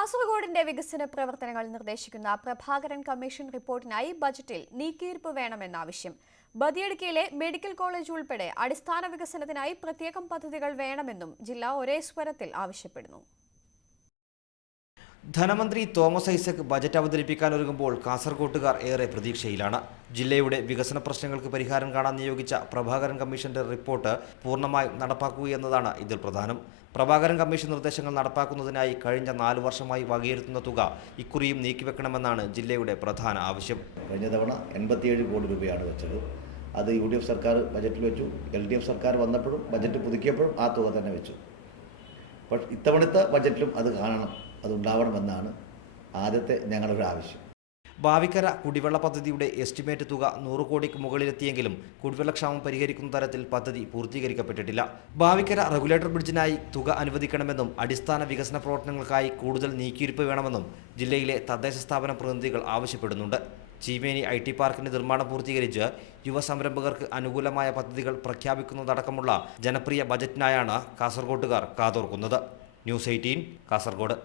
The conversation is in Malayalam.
കാസർഗോഡിന്റെ വികസന പ്രവർത്തനങ്ങൾ നിർദ്ദേശിക്കുന്ന പ്രഭാകരൻ കമ്മീഷൻ റിപ്പോർട്ടിനായി ബജറ്റിൽ നീക്കിയിരിപ്പ് വേണമെന്ന ആവശ്യം. ബദിയടുക്കയിലെ മെഡിക്കൽ കോളേജ് ഉൾപ്പെടെ അടിസ്ഥാന വികസനത്തിനായി പ്രത്യേകം പദ്ധതികൾ വേണമെന്നും ജില്ല ഒരേ സ്വരത്തിൽ ആവശ്യപ്പെടുന്നു. ധനമന്ത്രി തോമസ് ഐസക് ബജറ്റ് അവതരിപ്പിക്കാനൊരുങ്ങുമ്പോൾ കാസർകോട്ടുകാർ ഏറെ പ്രതീക്ഷയിലാണ്. ജില്ലയുടെ വികസന പ്രശ്നങ്ങൾക്ക് പരിഹാരം കാണാൻ നിയോഗിച്ച പ്രഭാകരൻ കമ്മീഷന്റെ റിപ്പോർട്ട് പൂർണ്ണമായും നടപ്പാക്കുകയെന്നതാണ് ഇതിൽ പ്രധാനം. പ്രഭാകരൻ കമ്മീഷൻ നിർദ്ദേശങ്ങൾ നടപ്പാക്കുന്നതിനായി കഴിഞ്ഞ 4 വർഷമായി വകയിരുത്തുന്ന തുക ഇക്കുറിയും നീക്കിവെക്കണമെന്നാണ് ജില്ലയുടെ പ്രധാന ആവശ്യം. കഴിഞ്ഞ തവണ 87 കോടി രൂപയാണ് വെച്ചത്. അത് UDF സർക്കാർ ബജറ്റിൽ വെച്ചു. LDF സർക്കാർ വന്നപ്പോഴും ബജറ്റ് പുതുക്കിയപ്പോഴും ആ തുക തന്നെ വെച്ചു. പക്ഷേ ഇത്തവണത്തെ ബജറ്റിലും അത് കാണണം, അതുണ്ടാവണമെന്നാണ് ആദ്യത്തെ ഞങ്ങളുടെ ആവശ്യം. ഭാവിക്കര കുടിവെള്ള പദ്ധതിയുടെ എസ്റ്റിമേറ്റ് തുക 100 കോടിക്ക് മുകളിലെത്തിയെങ്കിലും കുടിവെള്ളക്ഷാമം പരിഹരിക്കുന്ന തരത്തിൽ പദ്ധതി പൂർത്തീകരിക്കപ്പെട്ടിട്ടില്ല. ഭാവിക്കര റെഗുലേറ്റർ ബ്രിഡ്ജിനായി തുക അനുവദിക്കണമെന്നും അടിസ്ഥാന വികസന പ്രവർത്തനങ്ങൾക്കായി കൂടുതൽ നീക്കിയിരിപ്പ് വേണമെന്നും ജില്ലയിലെ തദ്ദേശ സ്ഥാപന പ്രതിനിധികൾ ആവശ്യപ്പെടുന്നുണ്ട്. ചീമേനി IT പാർക്കിന്റെ നിർമ്മാണം പൂർത്തീകരിച്ച് യുവസംരംഭകർക്ക് അനുകൂലമായ പദ്ധതികൾ പ്രഖ്യാപിക്കുന്നതടക്കമുള്ള ജനപ്രിയ ബജറ്റിനായാണ് കാസർകോട്ടുകാർ കാതോർക്കുന്നത്. News 18 കാസർഗോഡ്.